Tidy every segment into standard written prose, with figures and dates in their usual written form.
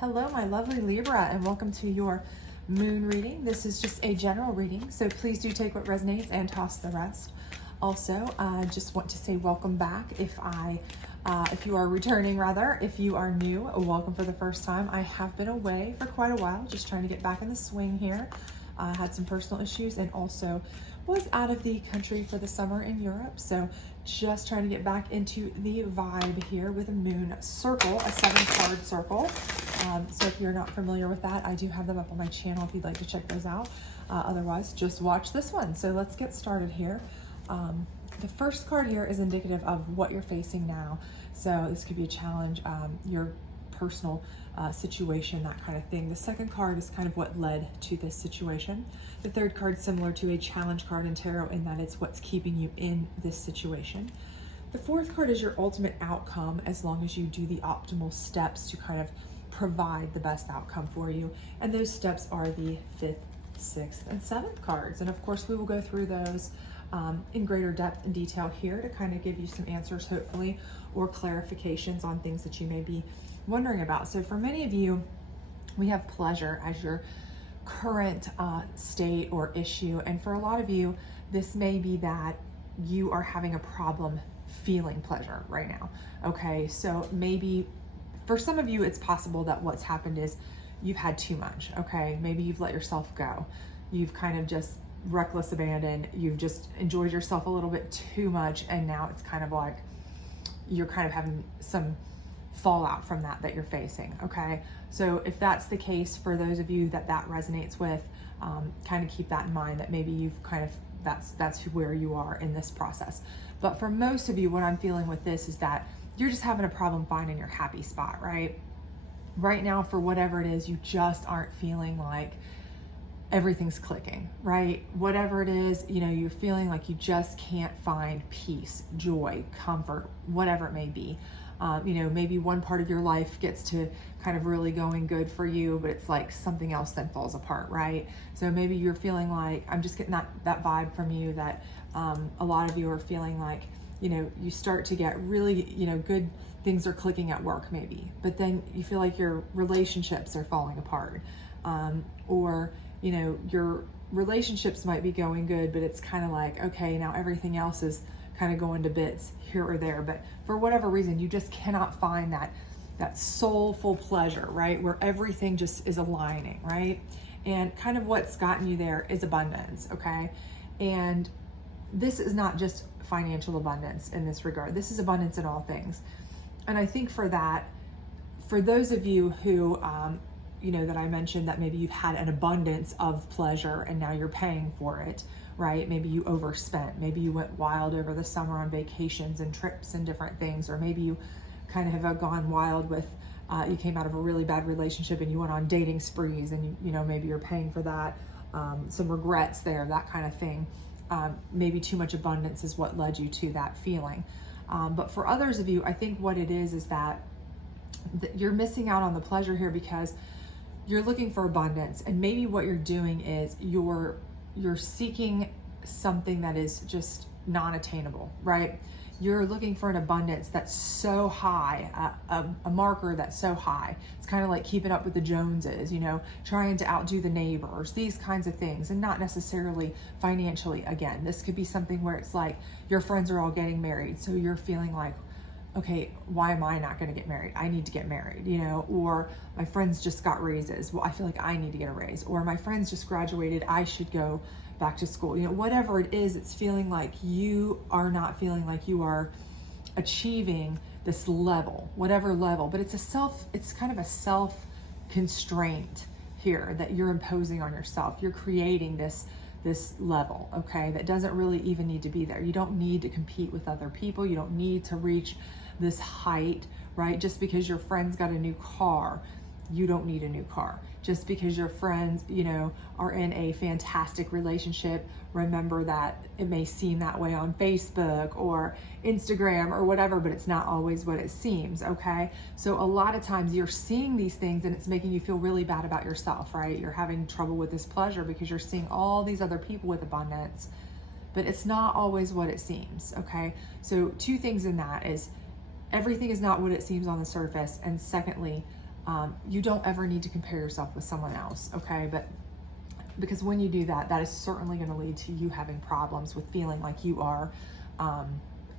Hello, my lovely Libra, and welcome to your moon reading. This is just a general reading, so please do take what resonates and toss the rest. Also, I just want to say welcome back. If you are returning, rather, if you are new, welcome for the first time. I have been away for quite a while, just trying to get back in the swing here. I had some personal issues and also was out of the country for the summer in Europe. So just trying to get back into the vibe here with a moon circle, a 7-card circle. So if you're not familiar with that, I do have them up on my channel if you'd like to check those out. Otherwise, just watch this one. So let's get started here. The first card here is indicative of what you're facing now. So this could be a challenge, your personal situation, that kind of thing. The second card is kind of what led to this situation. The third card is similar to a challenge card in tarot in that it's what's keeping you in this situation. The fourth card is your ultimate outcome as long as you do the optimal steps to kind of provide the best outcome for you. And those steps are the 5th, 6th, and 7th cards. And of course, we will go through those in greater depth and detail here to kind of give you some answers, hopefully, or clarifications on things that you may be wondering about. So for many of you, we have pleasure as your current state or issue. And for a lot of you, this may be that you are having a problem feeling pleasure right now. Okay, so maybe for some of you, it's possible that what's happened is you've had too much. Okay, maybe you've let yourself go. You've kind of just reckless abandon. You've just enjoyed yourself a little bit too much. And now it's kind of like you're kind of having some fallout from that you're facing. Okay, so if that's the case for those of you that resonates with, kind of keep that in mind, that maybe you've kind of that's where you are in this process. But for most of you, what I'm feeling with this is that you're just having a problem finding your happy spot, right? Right now, for whatever it is, you just aren't feeling like everything's clicking, right? Whatever it is, you're feeling like you just can't find peace, joy, comfort, whatever it may be. Maybe one part of your life gets to kind of really going good for you, but it's like something else then falls apart, right? So maybe you're feeling like, I'm just getting that vibe from you that a lot of you are feeling like, you start to get really, good things are clicking at work maybe, but then you feel like your relationships are falling apart. Or your relationships might be going good, but it's kind of like, okay, now everything else is kind of going to bits here or there. But for whatever reason, you just cannot find that soulful pleasure, right? Where everything just is aligning, right? And kind of what's gotten you there is abundance, okay? And this is not just financial abundance in this regard. This is abundance in all things. And I think for those of you who, that I mentioned that maybe you've had an abundance of pleasure and now you're paying for it, right? Maybe you overspent. Maybe you went wild over the summer on vacations and trips and different things. Or maybe you kind of have gone wild with, you came out of a really bad relationship and you went on dating sprees and, maybe you're paying for that. Some regrets there, that kind of thing. Maybe too much abundance is what led you to that feeling. But for others of you, I think what it is that you're missing out on the pleasure here because you're looking for abundance. And maybe what you're doing is you're seeking something that is just non-attainable, right? You're looking for an abundance that's so high, a marker that's so high. It's kind of like keeping up with the Joneses, trying to outdo the neighbors, these kinds of things, and not necessarily financially. Again, this could be something where it's like your friends are all getting married, so you're feeling like, okay, why am I not going to get married? I need to get married, or my friends just got raises. Well, I feel like I need to get a raise, or my friends just graduated. I should go back to school. Whatever it is, it's feeling like you are not feeling like you are achieving this level, whatever level, but it's kind of a self constraint here that you're imposing on yourself. You're creating this level, okay, that doesn't really even need to be there. You don't need to compete with other people. You don't need to reach this height, right? Just because your friends got a new car, you don't need a new car. Just because your friends, are in a fantastic relationship, remember that it may seem that way on Facebook or Instagram or whatever, but it's not always what it seems, okay? So a lot of times you're seeing these things and it's making you feel really bad about yourself, right? You're having trouble with this pleasure because you're seeing all these other people with abundance, but it's not always what it seems, okay? So two things in that is everything is not what it seems on the surface. And secondly, You don't ever need to compare yourself with someone else, okay? But because when you do that, that is certainly going to lead to you having problems with feeling like you are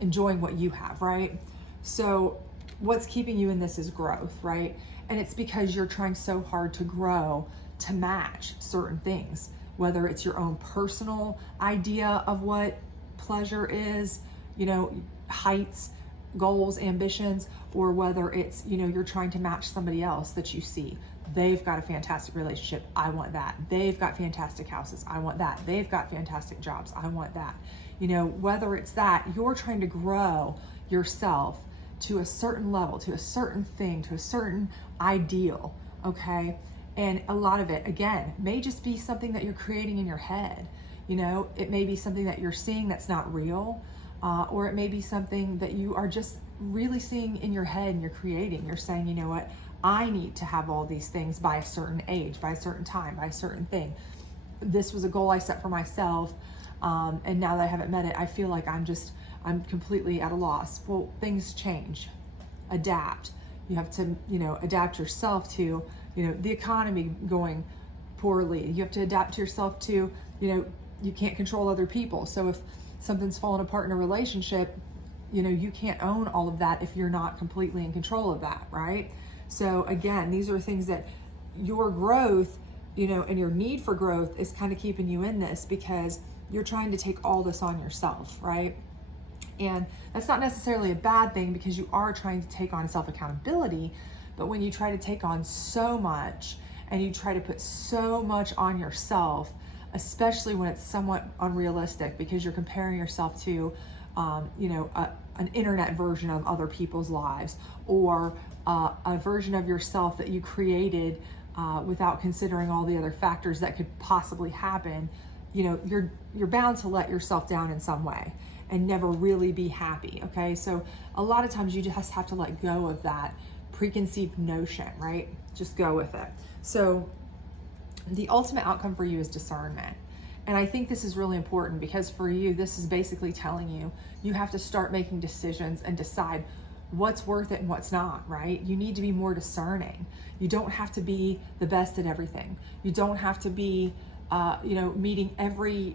enjoying what you have, right? So what's keeping you in this is growth, right? And it's because you're trying so hard to grow to match certain things, whether it's your own personal idea of what pleasure is, you know, heights, goals, ambitions, or whether it's, you know, you're trying to match somebody else that you see. They've got a fantastic relationship. I want that. They've got fantastic houses. I want that. They've got fantastic jobs. I want that. You know, whether it's that, you're trying to grow yourself to a certain level, to a certain thing, to a certain ideal, okay? And a lot of it, again, may just be something that you're creating in your head. You know, it may be something that you're seeing that's not real, or it may be something that you are just really seeing in your head and you're creating. You're saying, you know what, I need to have all these things by a certain age, by a certain time, by a certain thing. This was a goal I set for myself, and now that I haven't met it, I feel like I'm completely at a loss. Well, things change. Adapt. You have to, you know, adapt yourself to, you know, the economy going poorly. You have to adapt to yourself to, you know, you can't control other people. So if something's falling apart in a relationship, you know, you can't own all of that if you're not completely in control of that, right? So again, these are things that your growth, you know, and your need for growth is kind of keeping you in this because you're trying to take all this on yourself, right? And that's not necessarily a bad thing because you are trying to take on self-accountability, but when you try to take on so much and you try to put so much on yourself, especially when it's somewhat unrealistic because you're comparing yourself to, you know, an internet version of other people's lives, or a version of yourself that you created without considering all the other factors that could possibly happen. You know, you're bound to let yourself down in some way and never really be happy, okay? So a lot of times you just have to let go of that preconceived notion, right? Just go with it. So the ultimate outcome for you is discernment. And I think this is really important because for you, this is basically telling you, you have to start making decisions and decide what's worth it and what's not, right? You need to be more discerning. You don't have to be the best at everything. You don't have to be, you know, meeting every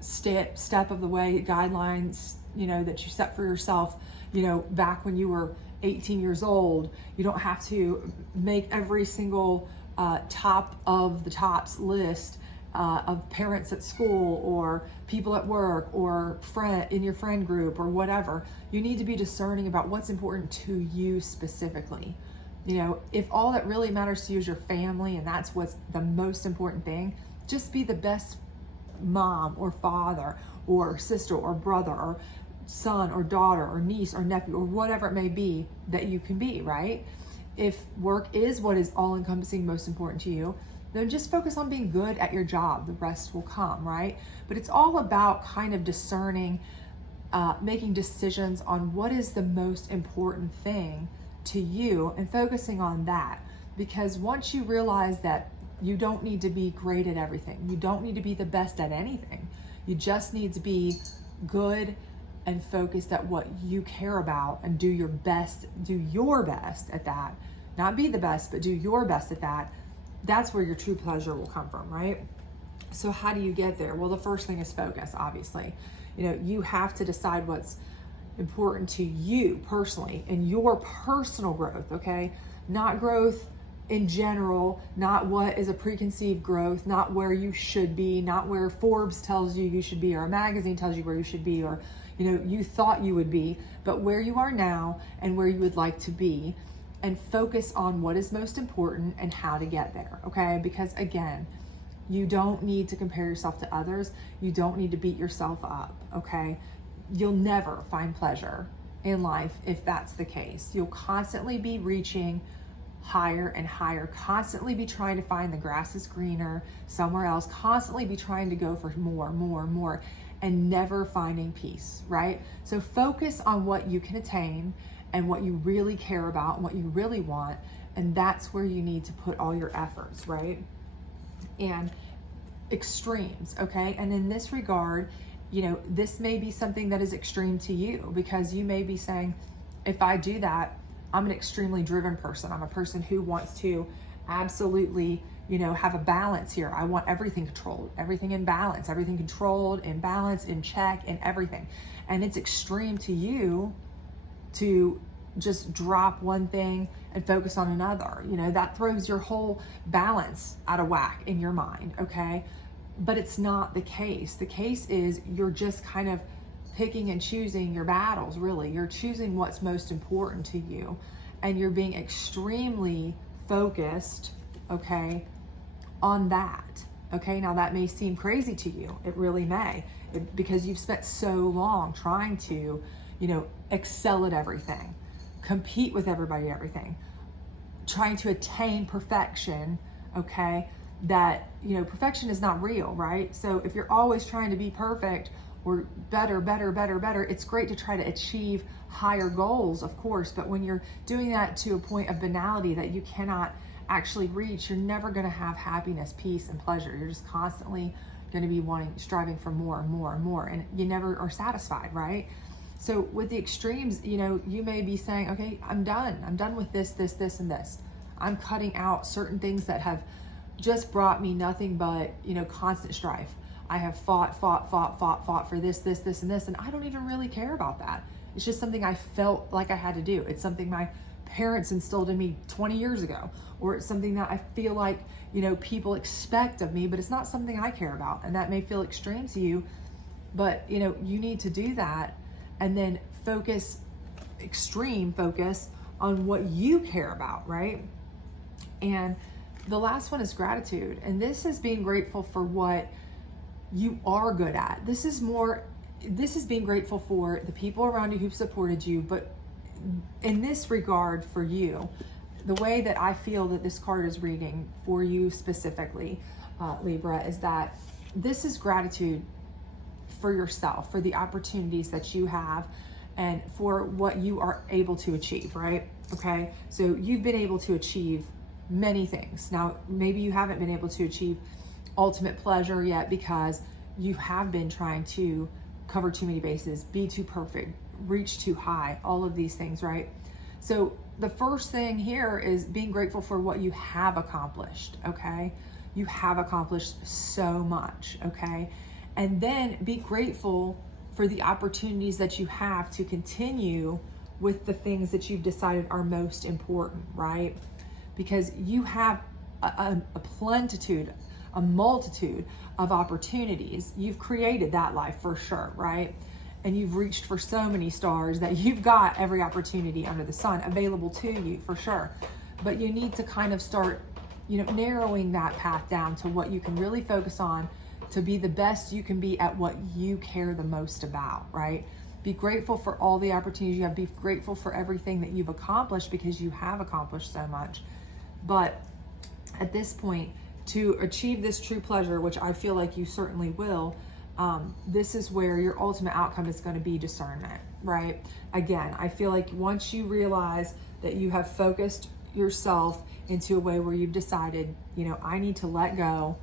step of the way, guidelines, you know, that you set for yourself, you know, back when you were 18 years old. You don't have to make every single top of the tops list of parents at school or people at work or in your friend group or whatever. You need to be discerning about what's important to you specifically. You know, if all that really matters to you is your family and that's what's the most important thing, just be the best mom or father or sister or brother or son or daughter or niece or nephew or whatever it may be that you can be, right? If work is what is all-encompassing, most important to you, then just focus on being good at your job. The rest will come, right? But it's all about kind of discerning, making decisions on what is the most important thing to you and focusing on that. Because once you realize that you don't need to be great at everything, you don't need to be the best at anything, you just need to be good and focused at what you care about and do your best at that. Not be the best, but do your best at that. That's where your true pleasure will come from, right? So how do you get there? Well, the first thing is focus, obviously. You know, you have to decide what's important to you personally and your personal growth, okay? Not growth in general, not what is a preconceived growth, not where you should be, not where Forbes tells you should be or a magazine tells you where you should be or, you know, you thought you would be, but where you are now and where you would like to be, and focus on what is most important and how to get there, okay? Because again, you don't need to compare yourself to others. You don't need to beat yourself up, okay? You'll never find pleasure in life if that's the case. You'll constantly be reaching higher and higher, constantly be trying to find the grass is greener somewhere else, constantly be trying to go for more, and never finding peace, right? So focus on what you can attain and what you really care about and what you really want, and that's where you need to put all your efforts, right? And extremes, okay? And in this regard, you know, this may be something that is extreme to you because you may be saying, if I do that, I'm an extremely driven person. I'm a person who wants to absolutely, have a balance here. I want everything controlled, everything in balance, everything controlled, in balance, in check, in everything. And it's extreme to you to just drop one thing and focus on another. That throws your whole balance out of whack in your mind, okay? But it's not the case. The case is you're just kind of picking and choosing your battles, really. You're choosing what's most important to you, and you're being extremely focused, okay, on that. Okay, now that may seem crazy to you. It really may, because you've spent so long trying to, excel at everything, compete with everybody, everything, trying to attain perfection, okay? That, perfection is not real, right? So if you're always trying to be perfect or better, it's great to try to achieve higher goals, of course, but when you're doing that to a point of banality that you cannot actually reach, you're never going to have happiness, peace, and pleasure. You're just constantly going to be striving for more and more and more, and you never are satisfied, right? So with the extremes, you may be saying, okay, I'm done with this, and this. I'm cutting out certain things that have just brought me nothing but, constant strife. I have fought for this, and this, and I don't even really care about that. It's just something I felt like I had to do. It's something my parents instilled in me 20 years ago, or it's something that I feel like, people expect of me, but it's not something I care about. And that may feel extreme to you, but, you need to do that and then extreme focus on what you care about, right? And the last one is gratitude. And this is being grateful for what you are good at. This is being grateful for the people around you who've supported you. But in this regard for you, the way that I feel that this card is reading for you specifically, Libra, is that this is gratitude for yourself, for the opportunities that you have, and for what you are able to achieve, right? Okay, so you've been able to achieve many things. Now, maybe you haven't been able to achieve ultimate pleasure yet because you have been trying to cover too many bases, be too perfect, reach too high, all of these things, right? So the first thing here is being grateful for what you have accomplished, okay? You have accomplished so much, okay? And then be grateful for the opportunities that you have to continue with the things that you've decided are most important, right? Because you have a plenitude, a multitude of opportunities. You've created that life for sure, right? And you've reached for so many stars that you've got every opportunity under the sun available to you for sure. But you need to kind of start, narrowing that path down to what you can really focus on to be the best you can be at what you care the most about, right? Be grateful for all the opportunities you have. Be grateful for everything that you've accomplished, because you have accomplished so much. But at this point, to achieve this true pleasure, which I feel like you certainly will, this is where your ultimate outcome is going to be discernment, right? Again, I feel like once you realize that you have focused yourself into a way where you've decided, I need to let go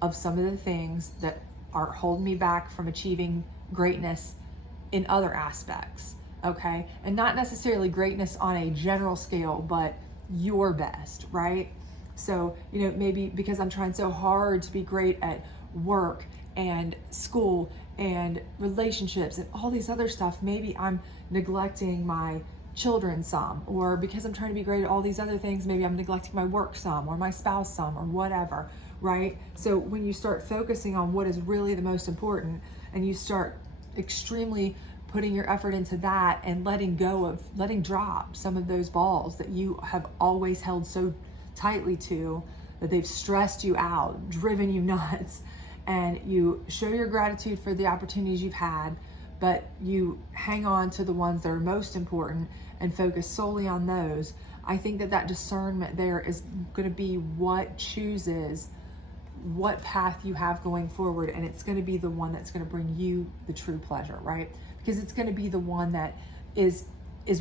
of some of the things that are holding me back from achieving greatness in other aspects, okay? And not necessarily greatness on a general scale, but your best, right? So, maybe because I'm trying so hard to be great at work and school and relationships and all these other stuff, maybe I'm neglecting my children some, or because I'm trying to be great at all these other things, maybe I'm neglecting my work some, or my spouse some, or whatever, right? So when you start focusing on what is really the most important, and you start extremely putting your effort into that and letting drop some of those balls that you have always held so tightly to, that they've stressed you out, driven you nuts, and you show your gratitude for the opportunities you've had, but you hang on to the ones that are most important and focus solely on those. I think that discernment there is going to be what chooses what path you have going forward, and it's going to be the one that's going to bring you the true pleasure, right? Because it's going to be the one that is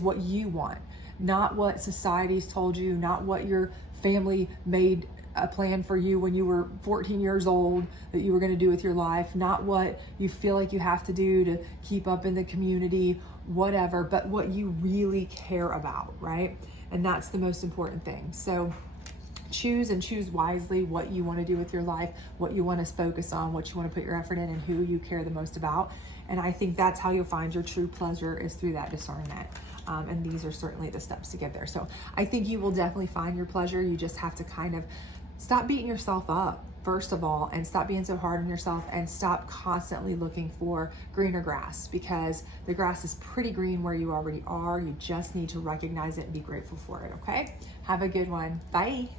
what you want, not what society's told you, not what your family made a plan for you when you were 14 years old that you were going to do with your life, not what you feel like you have to do to keep up in the community, whatever, but what you really care about, right? And that's the most important thing. So choose and choose wisely what you want to do with your life, what you want to focus on, what you want to put your effort in, and who you care the most about. And I think that's how you'll find your true pleasure, is through that discernment. And these are certainly the steps to get there. So I think you will definitely find your pleasure. You just have to kind of stop beating yourself up, first of all, and stop being so hard on yourself, and stop constantly looking for greener grass, because the grass is pretty green where you already are. You just need to recognize it and be grateful for it, okay? Have a good one. Bye.